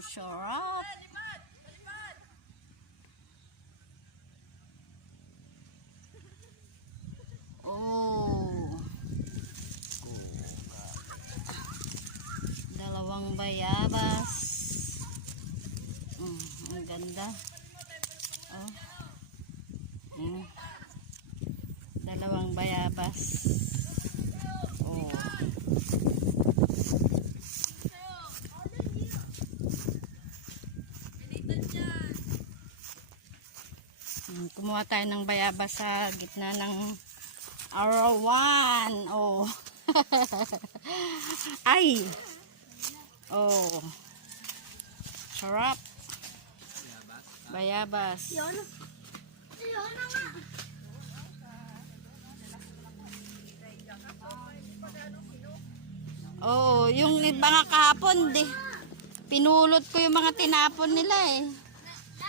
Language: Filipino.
Sarap. Oh. Dalawang bayabas. Ang ganda. Oh. Dalawang bayabas. Oh. Kumuha tayo ng bayabas sa gitna ng arawan. Oh. Ay. Oh. Sarap. Bayabas. Oh, yung iba nga kahapon, pinulot ko yung mga tinapon nila eh.